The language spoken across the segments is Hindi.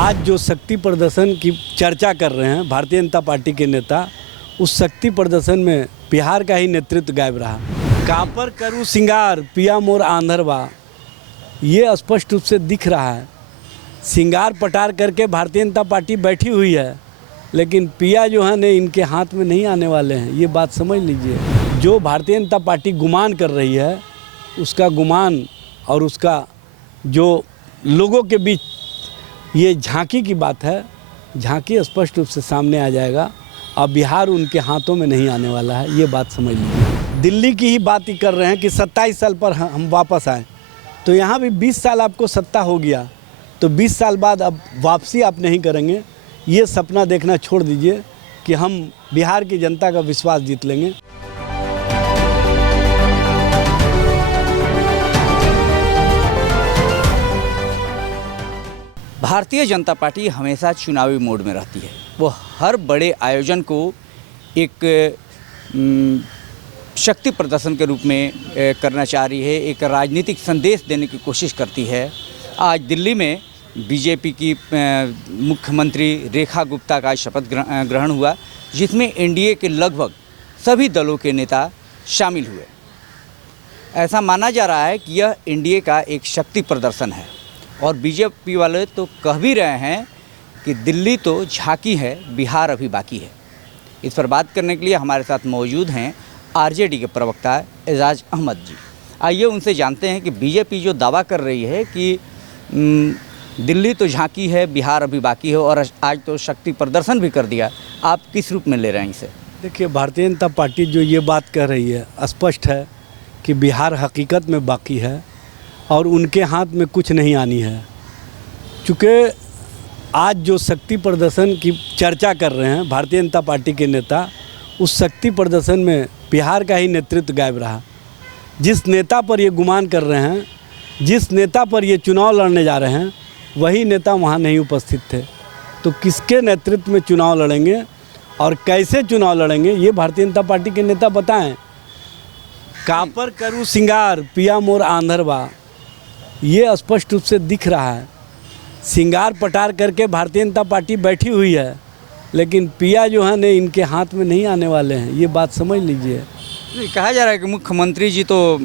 आज जो शक्ति प्रदर्शन की चर्चा कर रहे हैं भारतीय जनता पार्टी के नेता, उस शक्ति प्रदर्शन में बिहार का ही नेतृत्व गायब रहा। कापर करूँ सिंगार पिया मोर आंधरवा, ये स्पष्ट रूप से दिख रहा है। सिंगार पटार करके भारतीय जनता पार्टी बैठी हुई है, लेकिन पिया जो है ने इनके हाथ में नहीं आने वाले हैं। ये बात समझ लीजिए। जो भारतीय जनता पार्टी गुमान कर रही है, उसका गुमान और उसका जो लोगों के बीच ये झांकी की बात है, झांकी स्पष्ट रूप से सामने आ जाएगा। अब बिहार उनके हाथों में नहीं आने वाला है, ये बात समझ लीजिए। दिल्ली की ही बात ही कर रहे हैं कि 27 साल पर हम वापस आए, तो यहाँ भी 20 साल आपको सत्ता हो गया, तो 20 साल बाद अब वापसी आप नहीं करेंगे। ये सपना देखना छोड़ दीजिए कि हम बिहार की जनता का विश्वास जीत लेंगे। भारतीय जनता पार्टी हमेशा चुनावी मोड में रहती है। वो हर बड़े आयोजन को एक शक्ति प्रदर्शन के रूप में करना चाह रही है, एक राजनीतिक संदेश देने की कोशिश करती है। आज दिल्ली में बीजेपी की मुख्यमंत्री रेखा गुप्ता का शपथ ग्रहण हुआ, जिसमें एनडीए के लगभग सभी दलों के नेता शामिल हुए। ऐसा माना जा रहा है कि यह एनडीए का एक शक्ति प्रदर्शन है और बीजेपी वाले तो कह भी रहे हैं कि दिल्ली तो झांकी है, बिहार अभी बाकी है। इस पर बात करने के लिए हमारे साथ मौजूद हैं आरजेडी के प्रवक्ता एजाज अहमद जी। आइए उनसे जानते हैं कि बीजेपी जो दावा कर रही है कि दिल्ली तो झांकी है, बिहार अभी बाकी है और आज तो शक्ति प्रदर्शन भी कर दिया, आप किस रूप में ले रहे हैं इसे? देखिए, भारतीय जनता पार्टी जो ये बात कह रही है, स्पष्ट है कि बिहार हकीकत में बाकी है और उनके हाथ में कुछ नहीं आनी है। चूँकि आज जो शक्ति प्रदर्शन की चर्चा कर रहे हैं भारतीय जनता पार्टी के नेता, उस शक्ति प्रदर्शन में बिहार का ही नेतृत्व गायब रहा। जिस नेता पर ये गुमान कर रहे हैं, जिस नेता पर ये चुनाव लड़ने जा रहे हैं, वही नेता वहाँ नहीं उपस्थित थे। तो किसके नेतृत्व में चुनाव लड़ेंगे और कैसे चुनाव लड़ेंगे, ये भारतीय जनता पार्टी के नेता बताएं। कापर करूँ सिंगार पिया मोर आंधरवा, ये स्पष्ट रूप से दिख रहा है। सिंगार पटार करके भारतीय जनता पार्टी बैठी हुई है, लेकिन पिया जो है ने इनके हाथ में नहीं आने वाले हैं। ये बात समझ लीजिए। कहा जा रहा है कि मुख्यमंत्री जी तो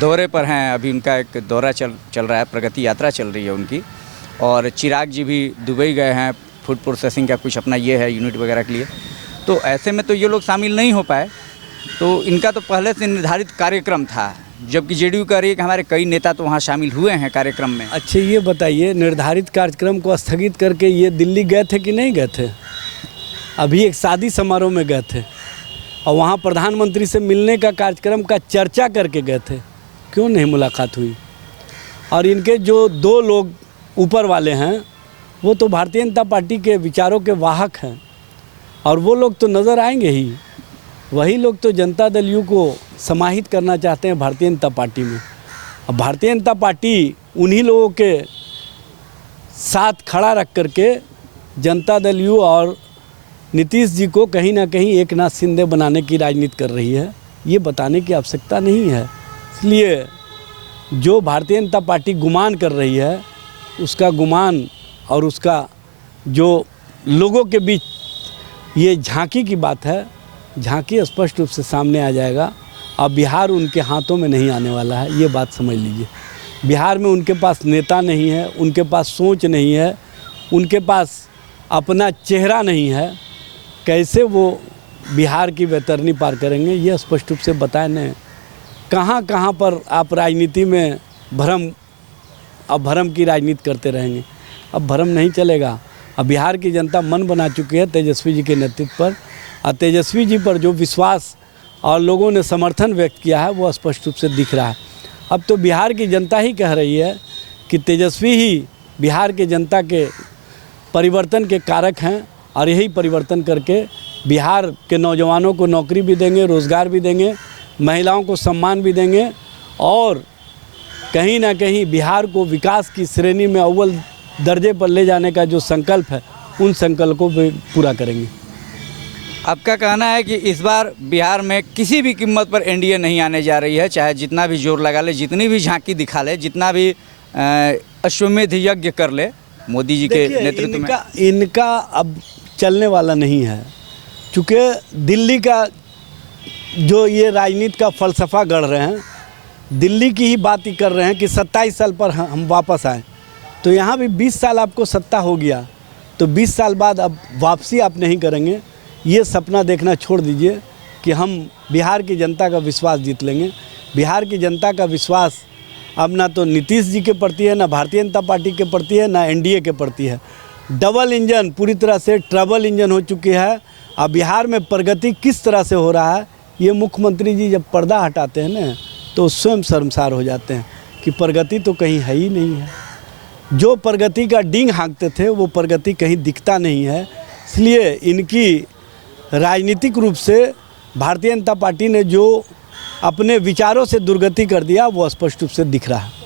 दौरे पर हैं, अभी उनका एक दौरा चल रहा है, प्रगति यात्रा चल रही है उनकी, और चिराग जी भी दुबई गए हैं, फूड प्रोसेसिंग का कुछ अपना ये है यूनिट वगैरह के लिए। तो ऐसे में तो ये लोग शामिल नहीं हो पाए। तो इनका तो पहले से निर्धारित कार्यक्रम था, जबकि जेडीयू कह रही है कि हमारे कई नेता तो वहाँ शामिल हुए हैं कार्यक्रम में। अच्छा, ये बताइए, निर्धारित कार्यक्रम को स्थगित करके ये दिल्ली गए थे कि नहीं गए थे? अभी एक शादी समारोह में गए थे और वहाँ प्रधानमंत्री से मिलने का कार्यक्रम का चर्चा करके गए थे। क्यों नहीं मुलाकात हुई? और इनके जो दो लोग ऊपर वाले हैं, वो तो भारतीय जनता पार्टी के विचारों के वाहक हैं और वो लोग तो नज़र आएंगे ही। वही लोग तो जनता दल यू को समाहित करना चाहते हैं भारतीय जनता पार्टी में। अब भारतीय जनता पार्टी उन्हीं लोगों के साथ खड़ा रख करके जनता दल यू और नीतीश जी को कहीं ना कहीं एक नाथ शिंदे बनाने की राजनीति कर रही है। ये बताने की आवश्यकता नहीं है। इसलिए जो भारतीय जनता पार्टी गुमान कर रही है, उसका गुमान और उसका जो लोगों के बीच ये झांकी की बात है, झांकी स्पष्ट रूप से सामने आ जाएगा। अब बिहार उनके हाथों में नहीं आने वाला है, ये बात समझ लीजिए। बिहार में उनके पास नेता नहीं है, उनके पास सोच नहीं है, उनके पास अपना चेहरा नहीं है। कैसे वो बिहार की वैतरणी पार करेंगे, ये स्पष्ट रूप से बताए न। कहाँ कहाँ पर आप राजनीति में भ्रम की राजनीति करते रहेंगे। अब भ्रम नहीं चलेगा। अब बिहार की जनता मन बना चुकी है तेजस्वी जी के नेतृत्व पर, और तेजस्वी जी पर जो विश्वास और लोगों ने समर्थन व्यक्त किया है, वो स्पष्ट रूप से दिख रहा है। अब तो बिहार की जनता ही कह रही है कि तेजस्वी ही बिहार के जनता के परिवर्तन के कारक हैं और यही परिवर्तन करके बिहार के नौजवानों को नौकरी भी देंगे, रोज़गार भी देंगे, महिलाओं को सम्मान भी देंगे और कहीं ना कहीं बिहार को विकास की श्रेणी में अव्वल दर्जे पर ले जाने का जो संकल्प है, उन संकल्पों को पूरा करेंगे। आपका कहना है कि इस बार बिहार में किसी भी कीमत पर एनडीए नहीं आने जा रही है, चाहे जितना भी जोर लगा ले, जितनी भी झांकी दिखा ले, जितना भी अश्वमेध यज्ञ कर ले, मोदी जी के देखिए, नेतृत्व में? इनका अब चलने वाला नहीं है, चूँकि दिल्ली का जो ये राजनीति का फलसफा गढ़ रहे हैं, दिल्ली की ही बात ही कर रहे हैं कि 27 साल पर हम वापस आए। तो यहाँ भी 20 साल आपको सत्ता हो गया, तो 20 साल बाद अब वापसी आप नहीं करेंगे। ये सपना देखना छोड़ दीजिए कि हम बिहार की जनता का विश्वास जीत लेंगे। बिहार की जनता का विश्वास अब ना तो नीतीश जी के प्रति है, ना भारतीय जनता पार्टी के प्रति है, ना एनडीए के प्रति है। डबल इंजन, पूरी तरह से ट्रबल इंजन हो चुकी है। अब बिहार में प्रगति किस तरह से हो रहा है, ये मुख्यमंत्री जी जब पर्दा हटाते हैं ना, तो स्वयं शर्मसार हो जाते हैं कि प्रगति तो कहीं है ही नहीं है। जो प्रगति का डींग हाँकते थे वो प्रगति कहीं दिखता नहीं है। इसलिए इनकी राजनीतिक रूप से भारतीय जनता पार्टी ने जो अपने विचारों से दुर्गति कर दिया, वो स्पष्ट रूप से दिख रहा है।